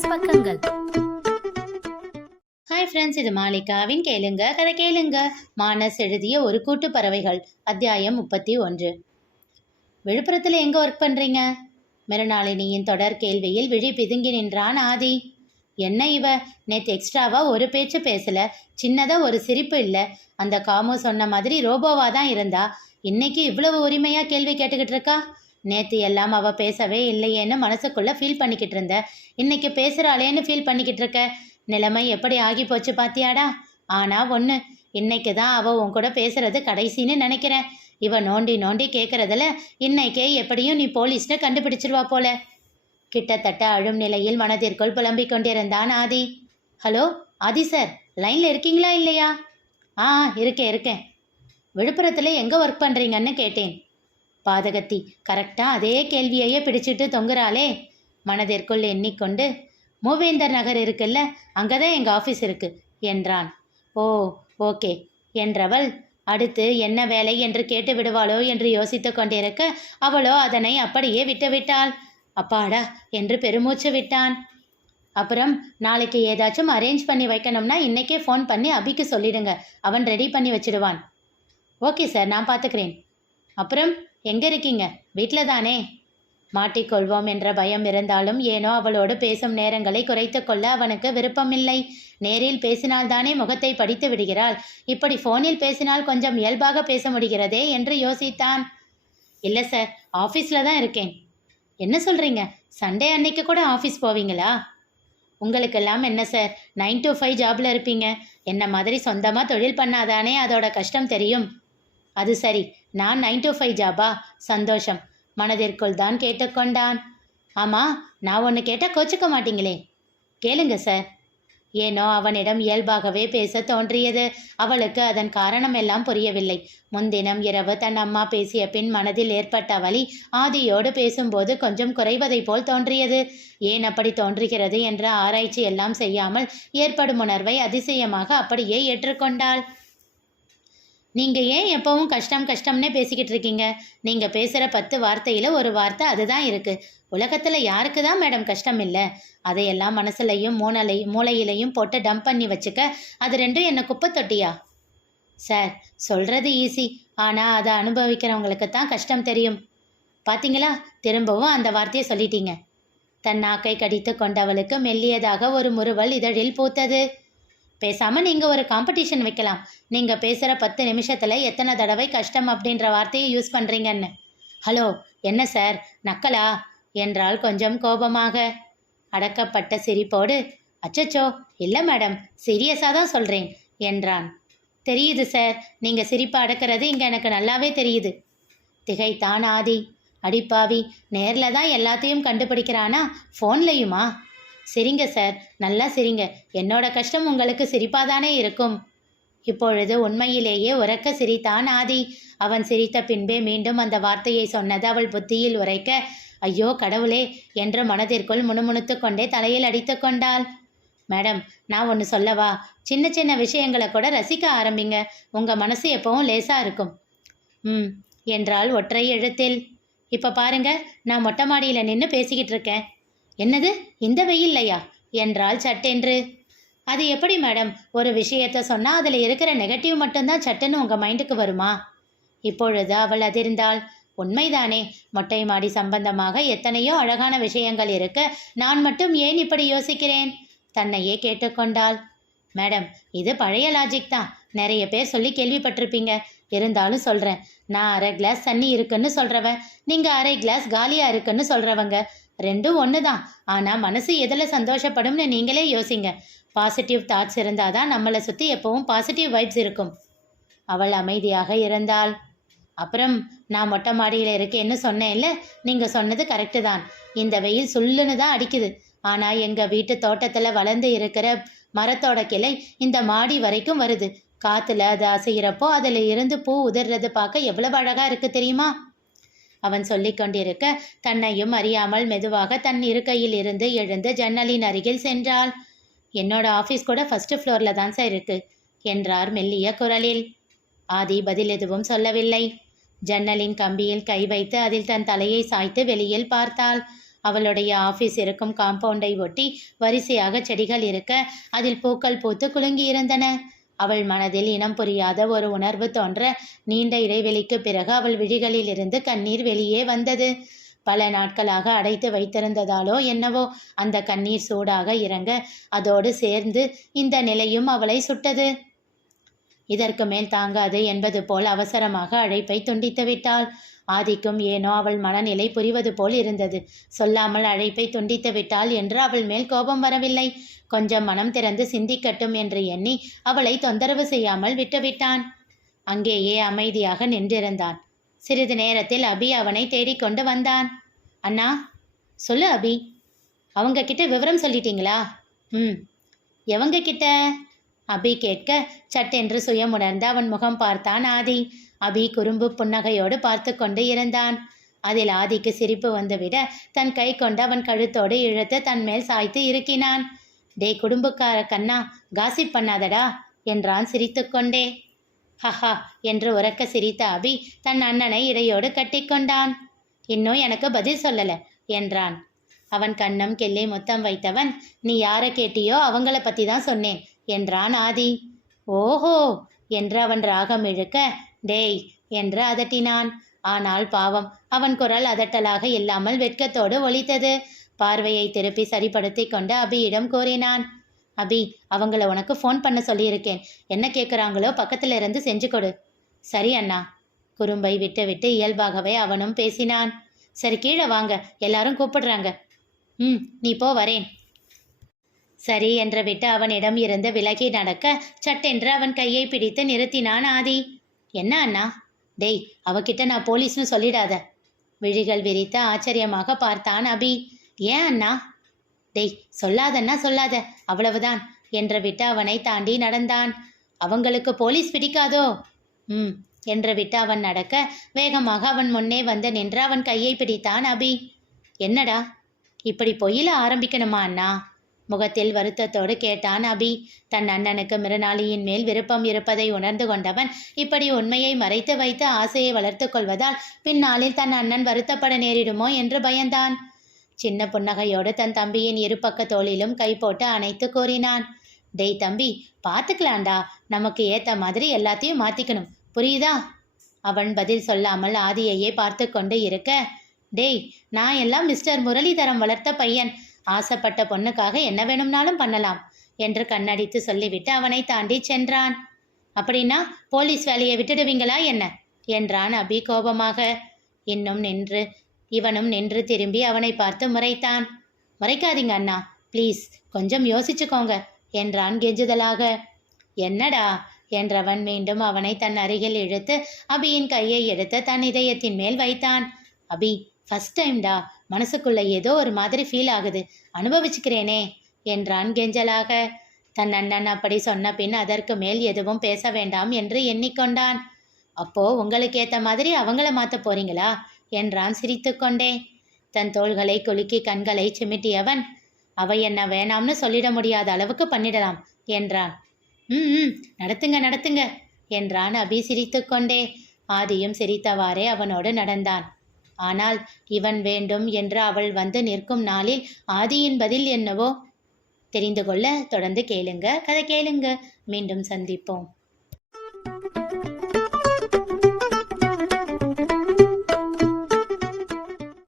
மானஸ் பக்கங்கள். Hi friends, இது மாலிகாவின் கேளுங்க கதை கேளுங்க. மானஸ் எழுதிய ஒரு கூட்டு பறவைகள், அத்தியாயம் 31. விழுப்புரத்தில் எங்கே ஒர்க் பண்ணுறீங்க? மிருணாளினியின் தொடர் கேள்வியில் விழி பிதுங்கி நின்றான் ஆதி. என்ன இவ, நேற்று எக்ஸ்ட்ராவா ஒரு பேச்சு பேசல, சின்னதாக ஒரு சிரிப்பு இல்லை. அந்த காமோ சொன்ன மாதிரி ரோபோவா தான் இருந்தா, இன்னைக்கு இவ்வளவு உரிமையாக கேள்வி கேட்டுக்கிட்டு இருக்கா. நேற்று எல்லாம் அவள் பேசவே இல்லையேன்னு மனசுக்குள்ளே ஃபீல் பண்ணிக்கிட்டு இருந்த, இன்னைக்கு பேசுகிறாளேன்னு ஃபீல் பண்ணிக்கிட்டு இருக்க. நிலைமை எப்படி ஆகி போச்சு பாத்தியாடா. ஆனால் ஒன்று, இன்னைக்கு தான் அவள் உன் கூட பேசுறது கடைசின்னு நினைக்கிறேன். இவ நோண்டி நோண்டி கேட்குறதுல இன்னைக்கே எப்படியும் நீ போலீஸ்னு கண்டுபிடிச்சிருவா போல. கிட்டத்தட்ட அழும் நிலையில் மனதிற்குள் புலம்பிக் கொண்டிருந்தான் ஆதி. ஹலோ ஆதி சார், லைனில் இருக்கீங்களா இல்லையா? இருக்கேன். விழுப்புரத்தில் எங்கே ஒர்க் பண்ணுறீங்கன்னு கேட்டேன். பாதகத்தி கரெக்டாக அதே கேள்வியையே பிடிச்சிட்டு தொங்குறாளே. மனதிற்குள் எண்ணிக்கொண்டு, மூவேந்தர் நகர் இருக்குல்ல, அங்கே தான் எங்கள் ஆஃபீஸ் இருக்குது என்றான். ஓ ஓகே என்றவள் அடுத்து என்ன வேலை என்று கேட்டு விடுவாளோ என்று யோசித்து கொண்டிருக்க, அவளோ அதனை அப்படியே விட்டுவிட்டாள். அப்பாடா என்று பெருமூச்சு விட்டான். அப்புறம் நாளைக்கு ஏதாச்சும் அரேஞ்ச் பண்ணி வைக்கணும்னா இன்றைக்கே ஃபோன் பண்ணி அபிக்கு சொல்லிடுங்க, அவன் ரெடி பண்ணி வச்சிடுவான். ஓகே சார், நான் பார்த்துக்கிறேன். அப்புறம் எங்கே இருக்கீங்க? வீட்டில் தானே? மாட்டிக்கொள்வோம் என்ற பயம் இருந்தாலும் ஏனோ அவளோடு பேசும் நேரங்களை குறைத்து கொள்ள அவனுக்கு விருப்பமில்லை. நேரில் பேசினால்தானே முகத்தை படித்து விடுகிறாள், இப்படி ஃபோனில் பேசினால் கொஞ்சம் இயல்பாக பேச முடிகிறதே என்று யோசித்தான். இல்லை சார், ஆஃபீஸில் தான் இருக்கேன். என்ன சொல்கிறீங்க? சண்டே அன்னைக்கு கூட ஆஃபீஸ் போவீங்களா? உங்களுக்கெல்லாம் என்ன சார், 9 to 5 ஜாபில் இருப்பீங்க. என்ன மாதிரி சொந்தமாக தொழில் பண்ணாதானே அதோட கஷ்டம் தெரியும். அது சரி, நான் 9 to 5 ஜாபா? சந்தோஷம். மனதிற்குள் தான் கேட்டுக்கொண்டான். ஆமாம், நான் ஒன்று கேட்டால் கோச்சிக்க மாட்டீங்களே? கேளுங்க சார். ஏனோ அவனிடம் இயல்பாகவே பேச தோன்றியது. அவளுக்கு அதன் காரணம் எல்லாம் புரியவில்லை. முன்தினம் இரவு தன் அம்மா பேசிய பின் மனதில் ஏற்பட்ட வலி ஆதியோடு பேசும்போது கொஞ்சம் குறைவதை போல் தோன்றியது. ஏன் அப்படி தோன்றுகிறது என்ற ஆராய்ச்சி எல்லாம் செய்யாமல் ஏற்படும் உணர்வை அதிசயமாக அப்படியே ஏற்றுக்கொண்டாள். நீங்கள் ஏன் எப்பவும் கஷ்டம் கஷ்டம்னே பேசிக்கிட்டு இருக்கீங்க? நீங்கள் பேசுகிற 10 வார்த்தையில் ஒரு வார்த்தை அதுதான் இருக்குது. உலகத்தில் யாருக்கு தான் மேடம் கஷ்டம் இல்லை? அதையெல்லாம் மனசுலையும் மூளையிலையும் போட்டு டம்ப் பண்ணி வச்சுக்க, அது ரெண்டும் என்ன குப்பை தொட்டியா? சார், சொல்கிறது ஈஸி, ஆனால் அதை அனுபவிக்கிறவங்களுக்கு தான் கஷ்டம் தெரியும். பார்த்தீங்களா, திரும்பவும் அந்த வார்த்தையை சொல்லிட்டீங்க. தன் நாக்கை கடித்து கொண்டவளுக்கு மெல்லியதாக ஒரு முறுவல் இதழில் பூத்தது. பேசாமல் நீங்கள் ஒரு காம்படிஷன் வைக்கலாம். நீங்கள் பேசுகிற 10 நிமிஷத்தில் எத்தனை தடவை கஷ்டம் அப்படின்ற வார்த்தையை யூஸ் பண்ணுறீங்கன்னு. ஹலோ, என்ன சார், நக்கலா என்றால் கொஞ்சம் கோபமாக. அடக்கப்பட்ட சிரிப்போடு, அச்சச்சோ இல்லை மேடம், சீரியஸாக தான் சொல்கிறேன் என்றான். தெரியுது சார், நீங்கள் சிரிப்பை அடக்கிறது இங்கே எனக்கு நல்லாவே தெரியுது. திகைத்தான் ஆதி. அடிப்பாவி, நேரில் தான் எல்லாத்தையும் கண்டுபிடிக்கிறானா, ஃபோன்லையுமா? சிரிங்க சார், நல்லா சிரிங்க. என்னோட கஷ்டம் உங்களுக்கு சிரிப்பாதானே இருக்கும். இப்பொழுது உண்மையிலேயே உரக்க சிரித்தான் ஆதி. அவன் சிரித்த பின்பே மீண்டும் அந்த வார்த்தையை சொன்னது அவள் புத்தியில் உரைக்க, ஐயோ கடவுளே என்று மனதிற்குள் முணுமுணுத்து கொண்டே தலையில் அடித்து கொண்டாள். மேடம், நான் ஒன்று சொல்லவா? சின்ன சின்ன விஷயங்களை கூட ரசிக்க ஆரம்பிங்க, உங்கள் மனசு எப்பவும் லேசாக இருக்கும். என்றால் ஒற்றை எழுத்தில். இப்போ பாருங்க, நான் மொட்டை மாடியில் நின்று பேசிக்கிட்டு இருக்கேன். என்னது, இந்த வெயில்லையா என்றால் சட்டென்று. அது எப்படி மேடம், ஒரு விஷயத்தை சொன்னால் அதில் இருக்கிற நெகட்டிவ் மட்டும்தான் சட்டுன்னு உங்கள் மைண்டுக்கு வருமா? இப்பொழுது அவள் அதிர்ந்தாள். உண்மைதானே, மொட்டை மாடி சம்பந்தமாக எத்தனையோ அழகான விஷயங்கள் இருக்க, நான் மட்டும் ஏன் இப்படி யோசிக்கிறேன்? தன்னையே கேட்டுக்கொண்டாள். மேடம், இது பழைய லாஜிக் தான், நிறைய பேர் சொல்லி கேள்விப்பட்டிருப்பீங்க. இருந்தாலும் சொல்கிறேன், நான் 1/2 கிளாஸ் தண்ணி இருக்குன்னு சொல்கிறவன், நீங்கள் 1/2 கிளாஸ் காலியாக இருக்குன்னு சொல்கிறவங்க. ரெண்டும் ஒன்று தான். ஆனால் மனசு எதில் சந்தோஷப்படும்னு நீங்களே யோசிங்க. பாசிட்டிவ் தாட்ஸ் இருந்தால் தான் நம்மளை சுற்றி எப்பவும் பாசிட்டிவ் வைப்ஸ் இருக்கும். அவள் அமைதியாக இருந்தாள். அப்புறம் நான் மொட்டை மாடியில் இருக்கேன்னு சொன்னேன்ல, நீங்கள் சொன்னது கரெக்டு தான். இந்த வெயில் சுள்ளுன்னு தான் அடிக்குது. ஆனால் எங்கள் வீட்டு தோட்டத்தில் வளர்ந்து இருக்கிற மரத்தோட கிளை இந்த மாடி வரைக்கும் வருது. காற்றுல அது அசைகிறப்போ அதில் இருந்து பூ உதிர்றது பார்க்க எவ்வளவு அழகாக இருக்குது தெரியுமா? அவன் சொல்லி கொண்டிருக்க தன்னையும் அறியாமல் மெதுவாக தன் இருக்கையில் இருந்து எழுந்து ஜன்னலின் அருகில் சென்றாள். என்னோட ஆஃபீஸ் கூட 1st ஃப்ளோரில் தான் சார் இருக்கு என்றார் மெல்லிய குரலில். ஆதி பதில் எதுவும் சொல்லவில்லை. ஜன்னலின் கம்பியில் கை வைத்து அதில் தன் தலையை சாய்த்து வெளியில் பார்த்தாள். அவளுடைய ஆபீஸ் இருக்கும் காம்பவுண்டை ஒட்டி வரிசையாக செடிகள் இருக்க அதில் பூக்கள் பூத்து குலுங்கி இருந்தன. அவள் மனதில் இனம் புரியாத ஒரு உணர்வு தோன்ற நீண்ட இடைவெளிக்கு பிறகு அவள் விழிகளிலிருந்து கண்ணீர் வெளியே வந்தது. பல நாட்களாக அடைத்து வைத்திருந்ததாலோ என்னவோ அந்த கண்ணீர் சூடாக இறங்க அதோடு சேர்ந்து இந்த நிலையும் அவளை சுட்டது. இதற்கு மேல் தாங்காது என்பது போல் அவசரமாக அழைப்பை துண்டித்து விட்டாள். ஆதிக்கும் ஏனோ அவள் மனநிலை புரிவது போல் இருந்தது. சொல்லாமல் அழைப்பை துண்டித்து விட்டாள் என்று அவள் மேல் கோபம் வரவில்லை. கொஞ்சம் மனம் திறந்து சிந்திக்கட்டும் என்று எண்ணி அவளை தொந்தரவு செய்யாமல் விட்டுவிட்டான். அங்கேயே அமைதியாக நின்றிருந்தான். சிறிது நேரத்தில் அபி அவனை தேடிக்கொண்டு வந்தான். அண்ணா, சொல்லு அபி. அவங்க கிட்ட விவரம் சொல்லிட்டீங்களா? எவங்க கிட்ட? அபி கேட்க சட்டென்று சுயமுணர்ந்து அவன் முகம் பார்த்தான் ஆதி. அபி குறும்பு புன்னகையோடு பார்த்து கொண்டு இருந்தான். அதில் ஆதிக்கு சிரிப்பு வந்துவிட தன் கை கொண்டு அவன் கழுத்தோடு இழுத்து தன் மேல் சாய்த்து இருக்கினான். டே குடும்பக்கார கண்ணா, காசிப் பண்ணாதடா என்றான் சிரித்து கொண்டே. ஹஹா என்று உரக்க சிரித்த அபி தன் அண்ணனை இடையோடு கட்டிக்கொண்டான். இன்னும் எனக்கு பதில் சொல்லல என்றான். அவன் கண்ணம் கெல்லை முத்தம் வைத்தவன், நீ யாரை கேட்டியோ அவங்கள பத்தி தான் சொன்னேன் என்றான் ஆதி. ஓஹோ என்று அவன் ராகம் இழுக்க, டேய் என்று அதட்டினான். ஆனால் பாவம், அவன் குரல் அதட்டலாக இல்லாமல் வெட்கத்தோடு ஒலித்தது. பார்வையை திருப்பி சரிப்படுத்தி கொண்டு அபியிடம் கூறினான். அபி, அவங்கள உனக்கு ஃபோன் பண்ண சொல்லியிருக்கேன். என்ன கேட்குறாங்களோ பக்கத்துல இருந்து செஞ்சு கொடு. சரி அண்ணா. குறும்பை விட்டு விட்டு இயல்பாகவே அவனும் பேசினான். சரி, கீழே வாங்க, எல்லாரும் கூப்பிடுறாங்க. நீ போ, வரேன். சரி என்று விட்டு அவனிடம் இருந்து விலகி நடக்க சட்டென்று அவன் கையை பிடித்து நிறுத்தினான் ஆதி. என்ன அண்ணா? டேய், அவகிட்ட நான் போலீஸ்னு சொல்லிடாத. விழிகள் விரித்து ஆச்சரியமாக பார்த்தான் அபி. ஏன் அண்ணா? டேய், சொல்லாதன்னா சொல்லாத, அவ்வளவுதான் என்று விட்டு அவனை தாண்டி நடந்தான். அவங்களுக்கு போலீஸ் பிடிக்காதோ? என்று விட்டு அவன் நடக்க வேகமாக அவன் முன்னே வந்து நின்று அவன் கையை பிடித்தான் அபி. என்னடா, இப்படி பொய்யில ஆரம்பிக்கணுமா அண்ணா? முகத்தில் வருத்தத்தோடு கேட்டான் அபி. தன் அண்ணனுக்கு மிருனாளியின் மேல் விருப்பம் இருப்பதை உணர்ந்து கொண்டவன் இப்படி உண்மையை மறைத்து வைத்து ஆசையை வளர்த்து கொள்வதால் பின்னாளில் தன் அண்ணன் வருத்தப்பட நேரிடுமோ என்று பயந்தான். சின்ன புன்னகையோடு தன் தம்பியின் இரு பக்க தோளிலும் கை போட்டு அணைத்து கூறினான். டேய் தம்பி, பார்த்துக்கலாண்டா, நமக்கு ஏத்த மாதிரி எல்லாத்தையும் மாத்திக்கணும், புரியுதா? அவன் பதில் சொல்லாமல் ஆதியையே பார்த்து கொண்டு இருக்க, டேய், நான் எல்லாம் மிஸ்டர் முரளிதரம் வளர்த்த பையன், ஆசைப்பட்ட பொண்ணுக்காக என்ன வேணும்னாலும் பண்ணலாம் என்று கண்ணடித்து சொல்லிவிட்டு அவனை தாண்டி சென்றான். அப்படின்னா போலீஸ் வேலையை விட்டுடுவீங்களா என்ன என்றான் அபி கோபமாக. இவனும் நின்று திரும்பி அவனை பார்த்து முறைத்தான். முறைக்காதீங்க அண்ணா, ப்ளீஸ் கொஞ்சம் யோசிச்சுக்கோங்க என்றான் கெஞ்சுதலாக. என்னடா என்றவன் மீண்டும் அவனை தன் அருகில் இழுத்து அபியின் கையை எடுத்து தன் இதயத்தின் மேல் வைத்தான். அபி, ஃபர்ஸ்ட் டைம்டா, மனசுக்குள்ள ஏதோ ஒரு மாதிரி ஃபீல் ஆகுது, அனுபவிச்சுக்கிறேனே என்றான் கெஞ்சலாக. தன் அண்ணன் அப்படி சொன்ன பின் அதற்கு மேல் எதுவும் பேச வேண்டாம் என்று எண்ணிக்கொண்டான். அப்போ உங்களுக்கு ஏத்த மாதிரி அவங்கள மாத்த போறீங்களா என்றான் சிரித்து கொண்டே. தன் தோள்களை குலுக்கி கண்களை சிமிட்டியவன், அவை என்ன வேணாம்னு சொல்லிட முடியாத அளவுக்கு பண்ணிடலாம் என்றான். நடத்துங்க நடத்துங்க என்றான் அபி சிரித்து கொண்டே. ஆதியும் சிரித்தவாறே அவனோடு நடந்தான். ஆனால் இவன் வேண்டும் என்று அவள் வந்து நிற்கும் நாளில் ஆதியின் பதில் என்னவோ தெரிந்து கொள்ள தொடர்ந்து கேளுங்க, கதை கேளுங்க. மீண்டும் சந்திப்போம்.